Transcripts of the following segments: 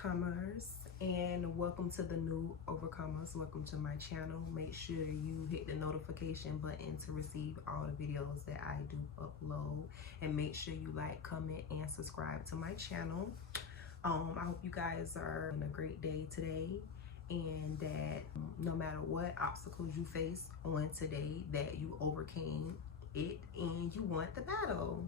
overcomers, and welcome to the new overcomers. Welcome to my channel. Make sure you hit the notification button to receive all the videos that I do upload, and make sure you like, comment, and subscribe to my channel. I hope you guys are having a great day today, and that no matter what obstacles you face on today, that you overcame it and you won the battle.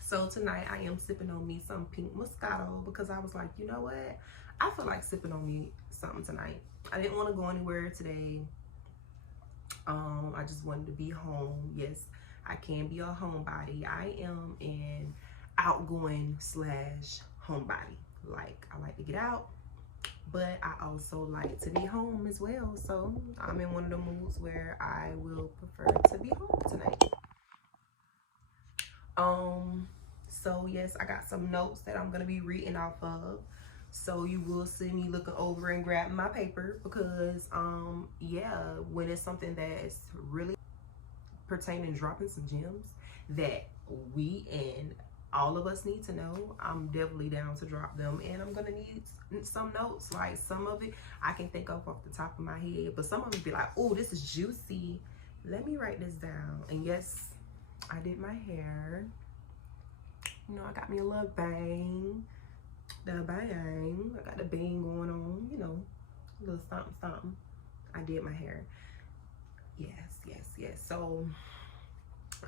So tonight I am sipping on me some pink Moscato because I was like, you know what? I feel like sipping on me something tonight. I didn't want to go anywhere today. I just wanted to be home. Yes, I can be a homebody. I am an outgoing / homebody. Like, I like to get out, but I also like to be home as well. So I'm in one of the moods where I will prefer to be home tonight. So yes, I got some notes that I'm gonna be reading off of. So you will see me looking over and grabbing my paper because yeah, when it's something that's really pertaining, dropping some gems that we and all of us need to know, I'm definitely down to drop them. And I'm gonna need some notes. Like, some of it I can think of off the top of my head, but some of it be like, oh, this is juicy, let me write this down. And yes, I did my hair. You know, I got me a little bang. I got the bang going on, you know, a little something, something. I did my hair. Yes. So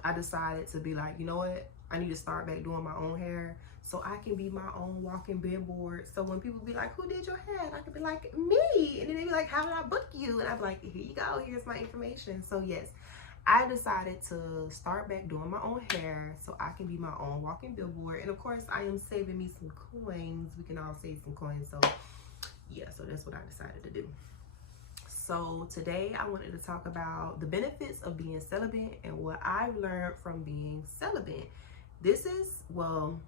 I decided to be like, you know what? I need to start back doing my own hair so I can be my own walking billboard. So when people be like, who did your hair? And I could be like, me. And then they be like, how did I book you? And I'm like, here you go. Here's my information. So yes, I decided to start back doing my own hair so I can be my own walking billboard. And of course, I am saving me some coins. We can all save some coins. So yeah, so that's what I decided to do. So today I wanted to talk about the benefits of being celibate and what I've learned from being celibate. This is, well,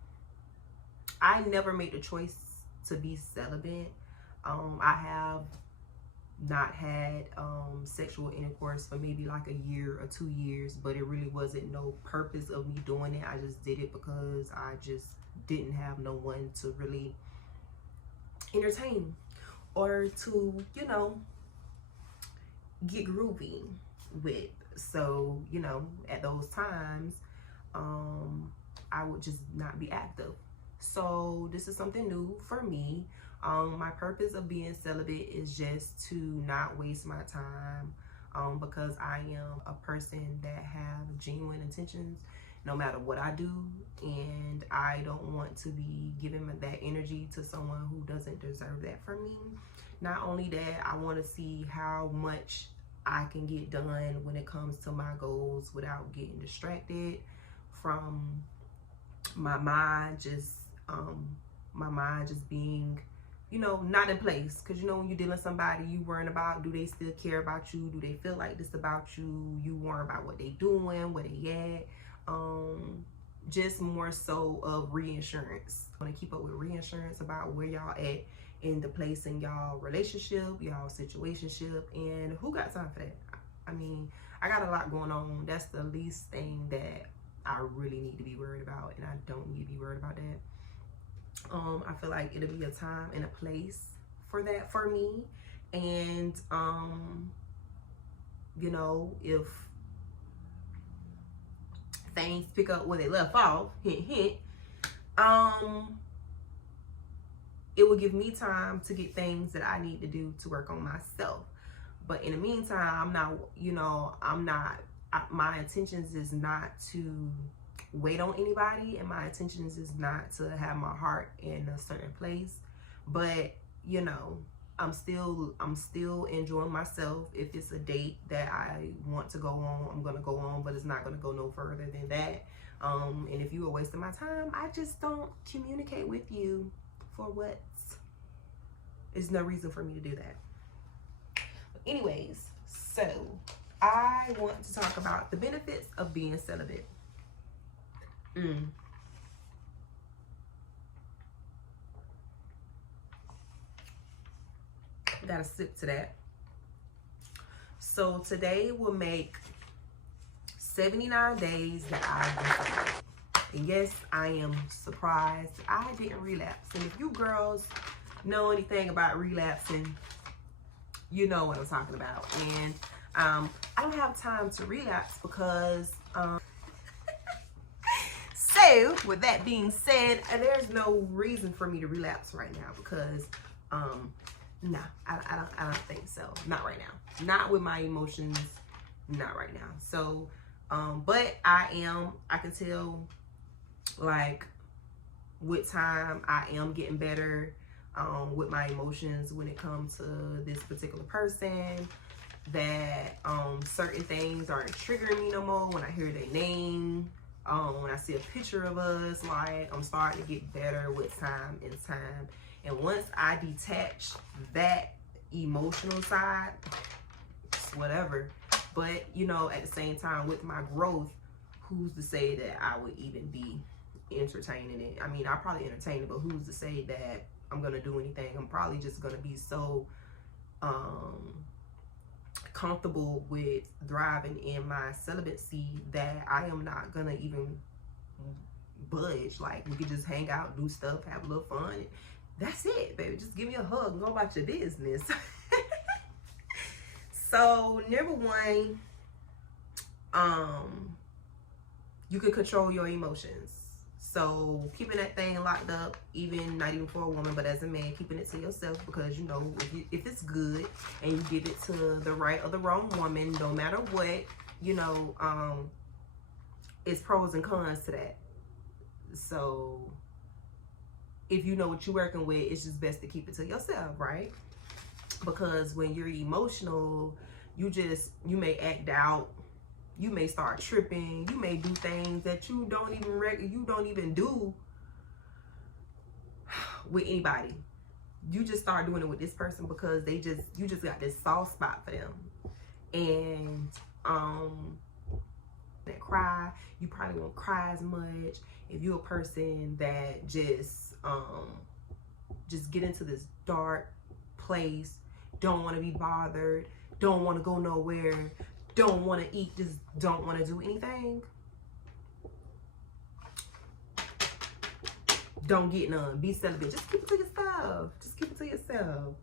I never made the choice to be celibate. I have not had sexual intercourse for maybe like a year or 2 years, but it really wasn't no purpose of me doing it. I just did it because I just didn't have no one to really entertain or to, you know, get groovy with. So, you know, at those times I would just not be active. So this is something new for me. My purpose of being celibate is just to not waste my time, because I am a person that have genuine intentions no matter what I do, and I don't want to be giving that energy to someone who doesn't deserve that from me. Not only that, I want to see how much I can get done when it comes to my goals without getting distracted from my mind just being, you know, not in place. Because, you know, when you're dealing with somebody, you worrying about, do they still care about you? Do they feel like this about you? You worry about what they doing, where they at. Just more so of reinsurance. I want to keep up with reinsurance about where y'all at in the place in y'all relationship, y'all situationship, and who got time for that? I mean, I got a lot going on. That's the least thing that I really need to be worried about, and I don't need to be worried about that. I feel like it'll be a time and a place for that for me. And you know, if things pick up where they left off, hint hint, it will give me time to get things that I need to do to work on myself. But in the meantime, my intentions is not to wait on anybody, and my intentions is not to have my heart in a certain place. But, you know, I'm still enjoying myself. If it's a date that I want to go on, I'm gonna go on, but it's not gonna go no further than that. And if you are wasting my time, I just don't communicate with you for what? There's no reason for me to do that. But anyways, so I want to talk about the benefits of being celibate. Gotta sip to that. So today will make 79 days that I've been celibate. And yes, I am surprised I didn't relapse. And if you girls know anything about relapsing, you know what I'm talking about. And I don't have time to relapse because so with that being said, there's no reason for me to relapse right now because no, I don't think so. Not right now. Not with my emotions. Not right now. So but I can tell, like, with time I am getting better with my emotions when it comes to this particular person, that certain things aren't triggering me no more when I hear their name, when I see a picture of us. Like, I'm starting to get better with time and time. And once I detach that emotional side, it's whatever. But, you know, at the same time, with my growth, who's to say that I would even be entertaining it? I mean, I'll probably entertain it, but who's to say that I'm going to do anything? I'm probably just going to be so comfortable with thriving in my celibacy that I am not going to even budge. Like, we could just hang out, do stuff, have a little fun. That's it, baby. Just give me a hug and go about your business. So, number one, you can control your emotions. So, keeping that thing locked up, not even for a woman, but as a man, keeping it to yourself, because, you know, if it's good and you give it to the right or the wrong woman, no matter what, you know, it's pros and cons to that. So, if you know what you're working with, it's just best to keep it to yourself, right? Because when you're emotional, you may act out, you may start tripping, you may do things that you don't even do with anybody. You just start doing it with this person because you just got this soft spot for them. And that cry, you probably won't cry as much. If you're a person that just get into this dark place, don't want to be bothered, don't want to go nowhere, don't want to eat, just don't want to do anything, don't get none. Be celibate. Just keep it to yourself. Just keep it to yourself.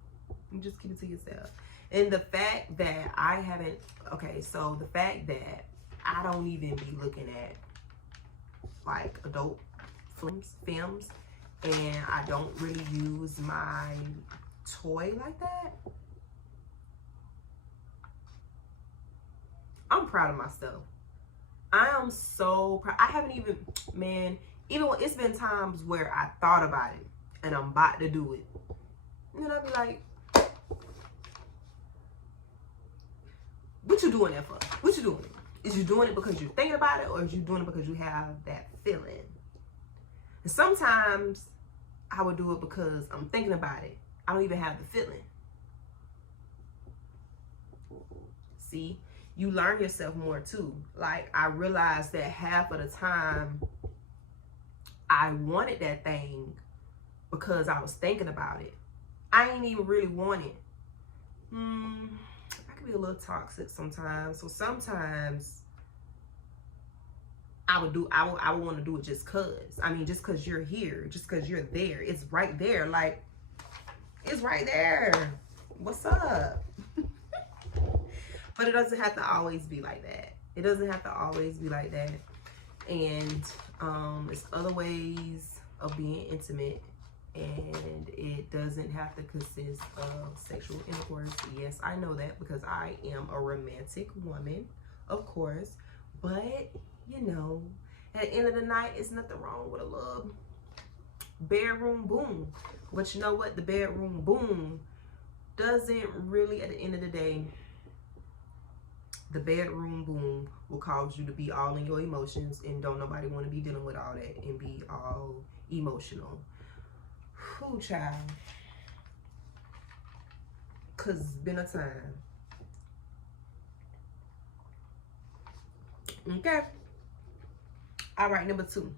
Just keep it to yourself. And the fact that the fact that I don't even be looking at like adult films, and I don't really use my toy like that, I'm proud of myself. I am so proud. I haven't even, man, even when it's been times where I thought about it and I'm about to do it, and then I'll be like, what you doing that for? What you doing? Is you doing it because you're thinking about it, or is you doing it because you have that feeling? And sometimes I would do it because I'm thinking about it. I don't even have the feeling. See? You learn yourself more too. Like, I realized that half of the time I wanted that thing because I was thinking about it. I ain't even really want it. I can be a little toxic sometimes. So sometimes I would want to do it just cause. I mean, just cause you're here, just cause you're there. It's right there. Like, it's right there. What's up? But it doesn't have to always be like that. It doesn't have to always be like that. And it's other ways of being intimate, and it doesn't have to consist of sexual intercourse. Yes, I know that because I am a romantic woman, of course. But, you know, at the end of the night, it's nothing wrong with a little bedroom boom. But you know what? The bedroom boom doesn't really, at the end of the day, the bedroom boom will cause you to be all in your emotions, and don't nobody want to be dealing with all that and be all emotional. Whew, child. Cause it's been a time. Okay. All right, number 2.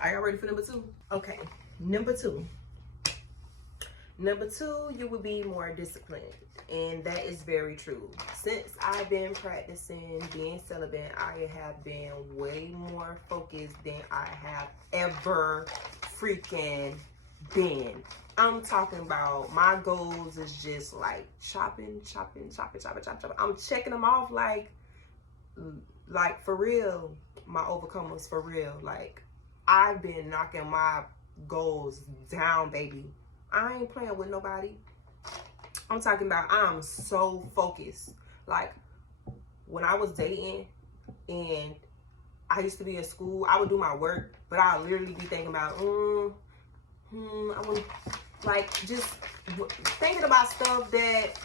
Are y'all ready for number 2? Okay, number 2. Number 2, you will be more disciplined. And that is very true. Since I've been practicing being celibate, I have been way more focused than I have ever freaking been. I'm talking about my goals is just like shopping. I'm checking them off like for real. My overcomers for real. Like, I've been knocking my goals down, baby. I ain't playing with nobody. I'm talking about I'm so focused. Like, when I was dating and I used to be in school, I would do my work, but I'll literally be thinking about, I would, like, just thinking about stuff that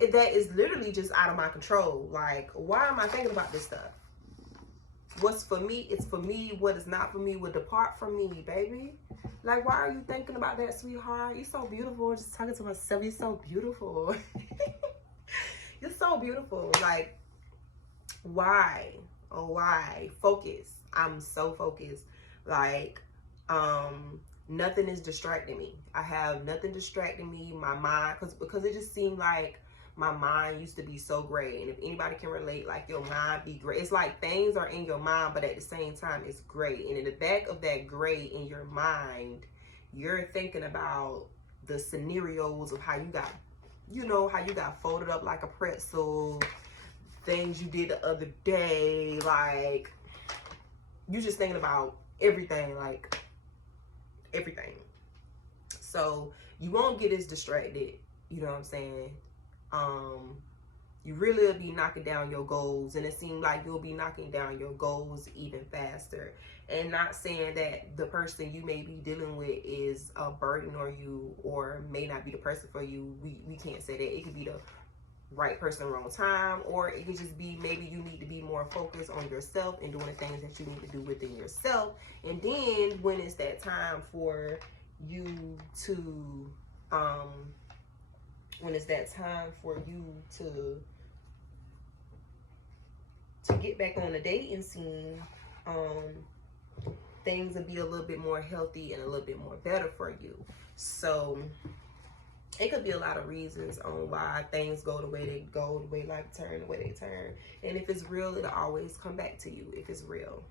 is literally just out of my control. Like, why am I thinking about this stuff? What's for me, it's for me. What is not for me will depart from me, baby. Like, why are you thinking about that, sweetheart? You're so beautiful. Just talking to myself, you're so beautiful. You're so beautiful. Like, why? Oh, why? Focus. I'm so focused. Like, nothing is distracting me. I have nothing distracting me. My mind, because it just seemed like my mind used to be so gray. And if anybody can relate, like, your mind be gray. It's like things are in your mind, but at the same time, it's gray. And in the back of that gray in your mind, you're thinking about the scenarios of how you got, how you got folded up like a pretzel, things you did the other day. Like, you just thinking about everything, like everything. So you won't get as distracted, you know what I'm saying? You really will be knocking down your goals, and it seems like you'll be knocking down your goals even faster. And not saying that the person you may be dealing with is a burden on you or may not be the person for you. We can't say that. It could be the right person, wrong time, or it could just be maybe you need to be more focused on yourself and doing the things that you need to do within yourself. And then when it's that time for you to get back on the dating scene, things will be a little bit more healthy and a little bit more better for you. So it could be a lot of reasons on why things go the way they go, the way life turn, the way they turn. And if it's real, it'll always come back to you if it's real.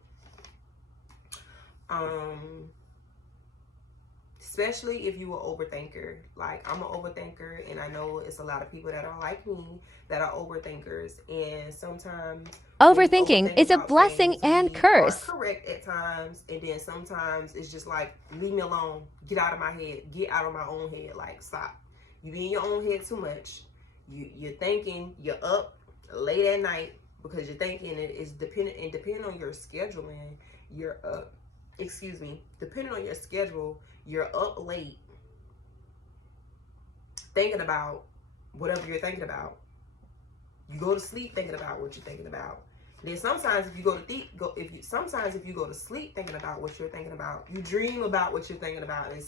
Especially if you an overthinker. Like, I'm an overthinker, and I know it's a lot of people that are like me that are overthinkers. And sometimes overthinking is a blessing and curse. Correct at times, and then sometimes it's just like, leave me alone, get out of my head, get out of my own head. Like, stop. You be in your own head too much. You're thinking, you're up late at night because you're thinking. It is depending on your scheduling. You're up. Depending on your schedule, you're up late thinking about whatever you're thinking about. You go to sleep thinking about what you're thinking about. And then sometimes if you go to sleep thinking about what you're thinking about, you dream about what you're thinking about. And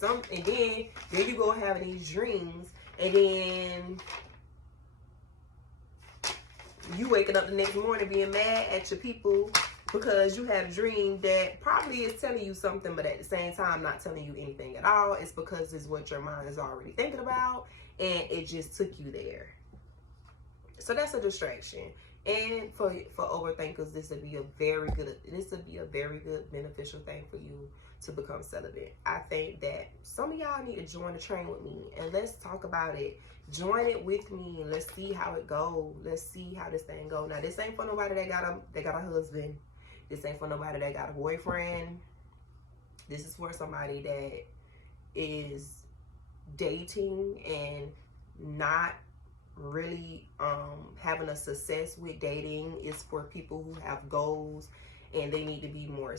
then there you go having these dreams, and then you waking up the next morning being mad at your people because you had a dream that probably is telling you something, but at the same time not telling you anything at all. It's because it's what your mind is already thinking about, and it just took you there. So that's a distraction. And for overthinkers, this would be a very good beneficial thing for you to become celibate. I think that some of y'all need to join the train with me, and let's talk about it. Join it with me, and let's see how it goes. Let's see how this thing goes. Now, this ain't for nobody that got a husband. This ain't for nobody that got a boyfriend. This is for somebody that is dating and not really having a success with dating. Is for people who have goals and they need to be more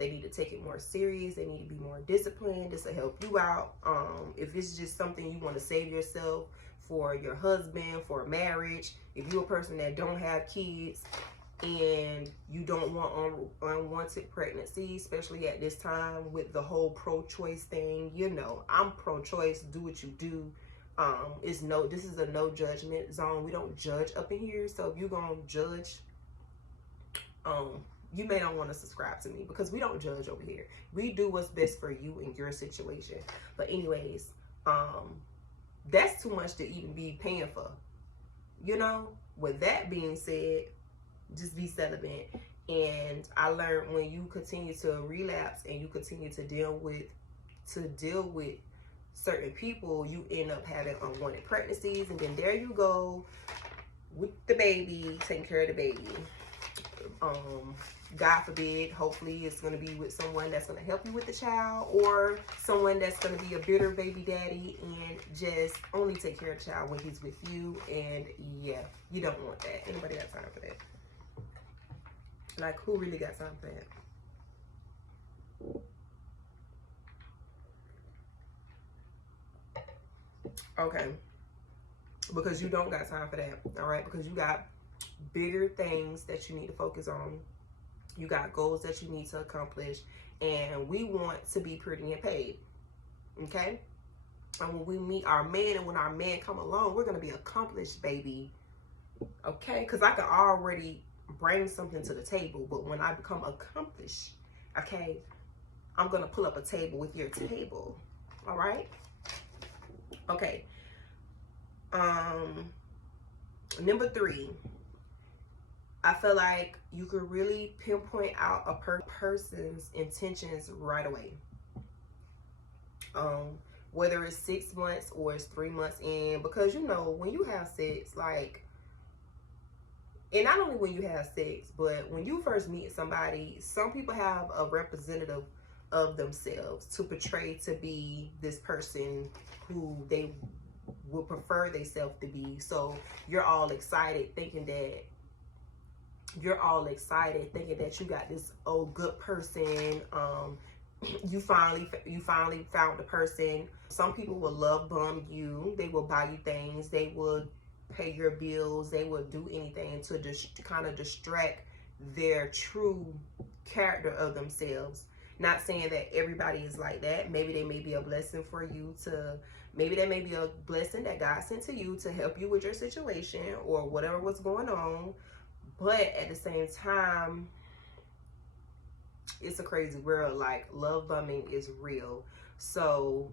they need to take it more serious. They need to be more disciplined. This will help you out. If it's just something you want to save yourself for your husband, for marriage, if you're a person that don't have kids and you don't want unwanted pregnancy, especially at this time with the whole pro-choice thing. I'm pro-choice. Do what you do. This is a no judgment zone. We don't judge up in here. So if you're gonna judge, you may not want to subscribe to me because we don't judge over here. We do what's best for you in your situation. But anyways, that's too much to even be paying for. With that being said, just be celibate. And I learned when you continue to relapse and you continue to deal with certain people, you end up having unwanted pregnancies, and then there you go with the baby, taking care of the baby. God forbid, hopefully it's going to be with someone that's going to help you with the child, or someone that's going to be a bitter baby daddy and just only take care of the child when he's with you. And yeah, you don't want that. Anybody got time for that? Like, who really got time for that? Okay, because you don't got time for that. All right, because you got bigger things that you need to focus on. You got goals that you need to accomplish, and we want to be pretty and paid. Okay, and when we meet our man, and when our man come along, we're gonna be accomplished, baby. Okay, because I can already bring something to the table, but when I become accomplished, okay, I'm gonna pull up a table with your table. All right. Okay. Number 3, I feel like you could really pinpoint out a person's intentions right away. Whether it's 6 months or it's 3 months in, because you know, when you have sex, like, and not only when you have sex, but when you first meet somebody, some people have a representative of themselves to portray to be this person who they would prefer themselves to be. So you're all excited thinking that you got this good person. You finally found the person. Some people will love bomb you. They will buy you things. They will pay your bills. They will do anything to kind of distract their true character of themselves. Not saying that everybody is like that. Maybe they may be a blessing for you to, maybe that may be a blessing that God sent to you to help you with your situation or whatever was going on. But at the same time, it's a crazy world. Like, love bombing is real. So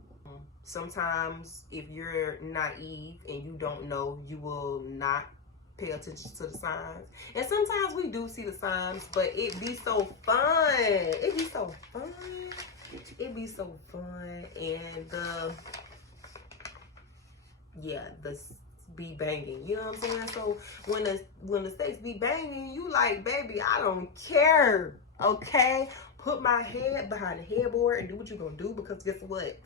sometimes if you're naive and you don't know, you will not pay attention to the signs. And sometimes we do see the signs, but it be so fun. It be so fun. It be so fun. And the be banging, you know what I'm saying? So when the stakes be banging, you like, baby, I don't care. Okay, put my head behind the headboard and do what you're gonna do, because guess what?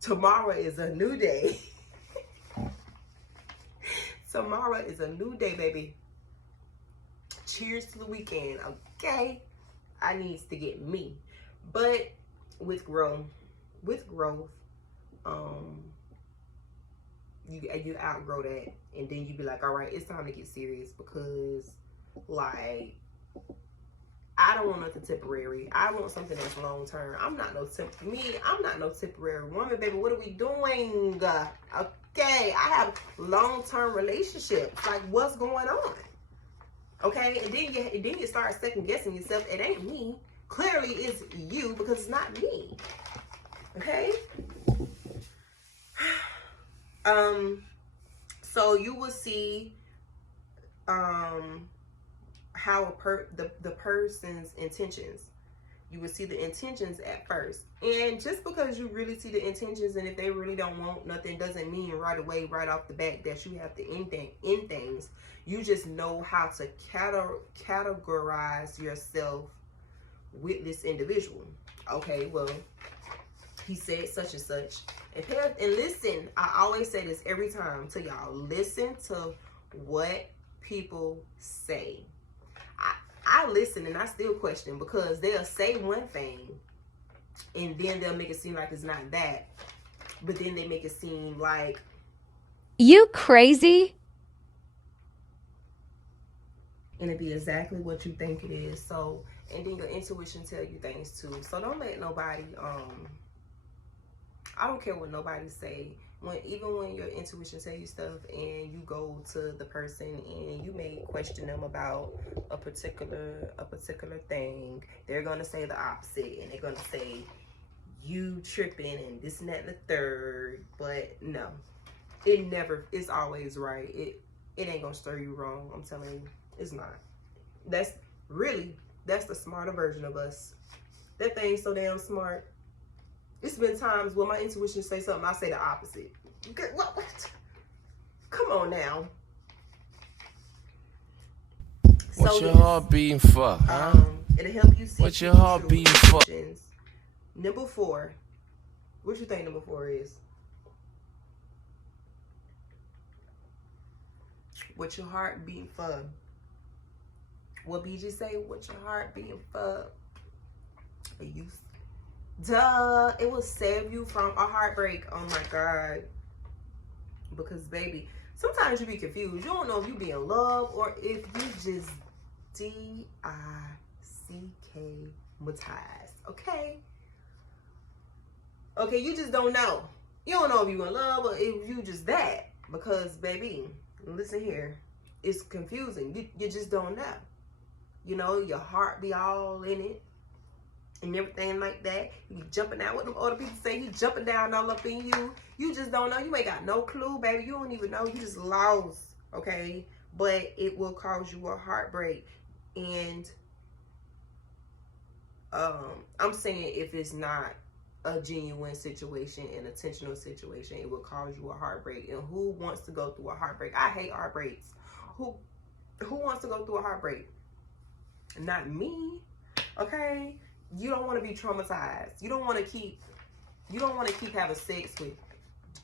Tomorrow is a new day. Tomorrow is a new day, baby. Cheers to the weekend, okay? I needs to get me. But with growth, you outgrow that, and then you be like, all right, it's time to get serious, because like, I don't want nothing temporary. I want something that's long term. I'm not no temporary woman, baby. What are we doing? Okay, I have long-term relationships. Like, what's going on? Okay, and then you start second guessing yourself. It ain't me. Clearly, it's you, because it's not me. Okay. So you will see, how the person's intentions. You will see the intentions at first, and just because you really see the intentions, and if they really don't want nothing, doesn't mean right away, right off the bat, that you have to end things. You just know how to categorize yourself with this individual. Okay, well, he said such and such, and listen. I always say this every time to y'all: listen to what people say. I listen, and I still question, because they'll say one thing and then they'll make it seem like it's not that, but then they make it seem like, you crazy? and it be exactly what you think it is. So, and then your intuition tell you things too. So don't let nobody, I don't care what nobody say. Even when your intuition tell you stuff and you go to the person and you may question them about a particular thing, they're gonna say the opposite, and they're gonna say you tripping and this and that and the third. But no, it's always right. It ain't gonna stir you wrong. I'm telling you, it's not. That's the smarter version of us. That thing's so damn smart. It's been times where my intuition say something, I say the opposite. What? Come on now. What's So your yes, heart beating for, huh? It'll help you see What's your heart beating for? Number 4. What you think number 4 is? What your heart beating for? What BG say? What your heart beating for? You, duh! It will save you from a heartbreak. Oh my God! Because baby, sometimes you be confused. You don't know if you be in love or if you just D-I-C-K-matized. Okay. Okay, you just don't know. You don't know if you in love or if you just that. Because baby, listen here, it's confusing. You just don't know. You know, your heart be all in it and everything like that. You be jumping out. What them other people say, he jumping down all up in you. You just don't know. You ain't got no clue, baby. You don't even know. You just lost, okay? But it will cause you a heartbreak. And I'm saying if it's not a genuine situation, an intentional situation, it will cause you a heartbreak. And who wants to go through a heartbreak? I hate heartbreaks. Who wants to go through a heartbreak? Not me, okay? You don't want to be traumatized. You don't want to keep having sex with,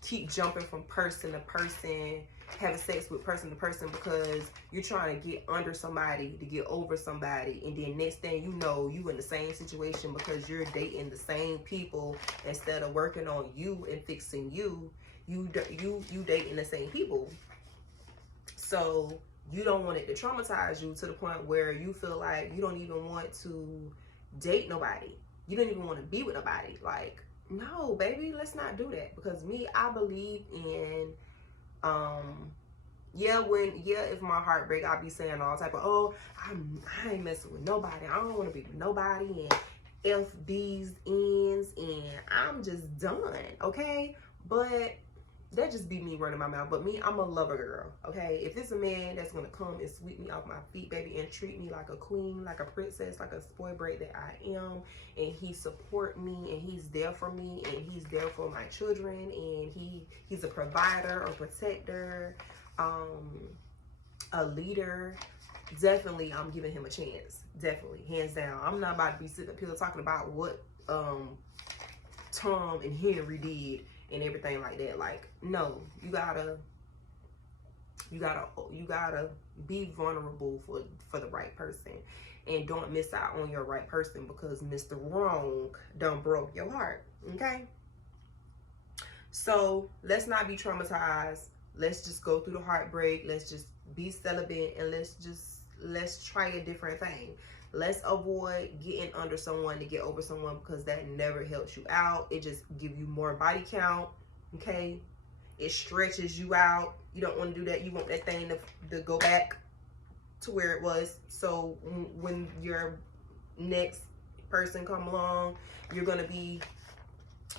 keep jumping from person to person, having sex with person to person because you're trying to get under somebody, to get over somebody, and then next thing you know, you in the same situation because you're dating the same people instead of working on you and fixing you dating the same people. So you don't want it to traumatize you to the point where you feel like you don't even want to date nobody. You don't even want to be with nobody. Like, no, baby, let's not do that. Because me, I believe in, if my heart break, I'll be saying all type of, oh, I ain't messing with nobody. I don't want to be with nobody. And F these ends. And I'm just done, okay? But that just be me running my mouth. But me, I'm a lover girl, okay? If it's a man that's gonna come and sweep me off my feet, baby, and treat me like a queen, like a princess, like a spoiled brat that I am, and he support me, and he's there for me, and he's there for my children, and he's a provider, a protector, a leader, definitely I'm giving him a chance. Definitely, hands down. I'm not about to be sitting up here talking about what Tom and Henry did and everything like that. Like, no, you gotta be vulnerable for the right person, and don't miss out on your right person because Mr. Wrong done broke your heart. Okay, so let's not be traumatized. Let's just go through the heartbreak. Let's just be celibate, and let's try a different thing. Let's avoid getting under someone to get over someone because that never helps you out. It just gives you more body count. Okay, it stretches you out. You don't want to do that. You want that thing to go back to where it was. So when your next person come along, you're gonna be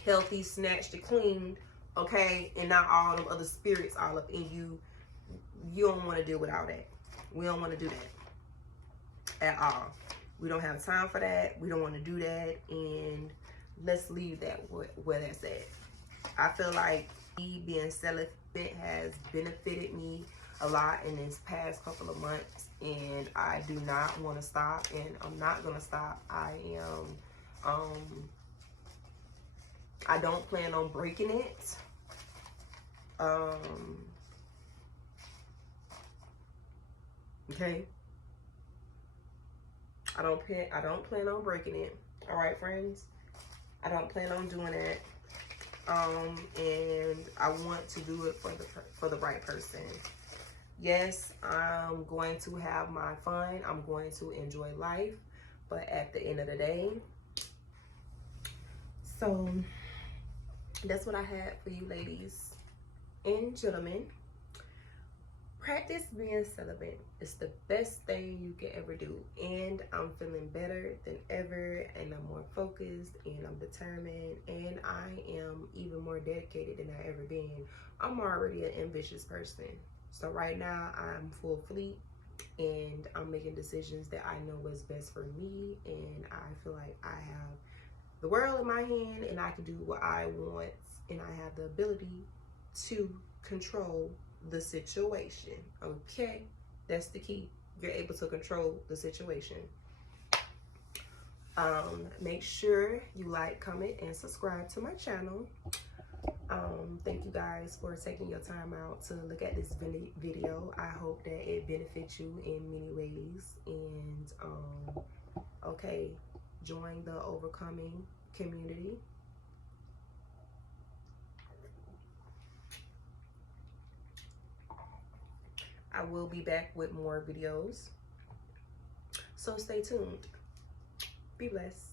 healthy, snatched, and clean. Okay, and not all them other spirits all up in you. You don't want to deal with all that. We don't want to do that at all. We don't have time for that. We don't want to do that, and let's leave that where that's at. I feel like me being celibate has benefited me a lot in this past couple of months, and I do not want to stop, and I'm not gonna stop. I don't plan on breaking it. Okay. I don't plan on breaking it. All right, friends. I don't plan on doing it. And I want to do it for the right person. Yes, I'm going to have my fun. I'm going to enjoy life, but at the end of the day, so that's what I had for you, ladies and gentlemen. Practice being celibate. It's the best thing you can ever do. And I'm feeling better than ever, and I'm more focused, and I'm determined, and I am even more dedicated than I've ever been. I'm already an ambitious person. So right now I'm full fleet, and I'm making decisions that I know is best for me, and I feel like I have the world in my hand and I can do what I want, and I have the ability to control the situation. Okay, that's the key. You're able to control the situation. Make sure you like, comment, and subscribe to my channel. Thank you guys for taking your time out to look at this video. I hope that it benefits you in many ways. And okay, join the overcoming community. I will be back with more videos, so stay tuned. Be blessed.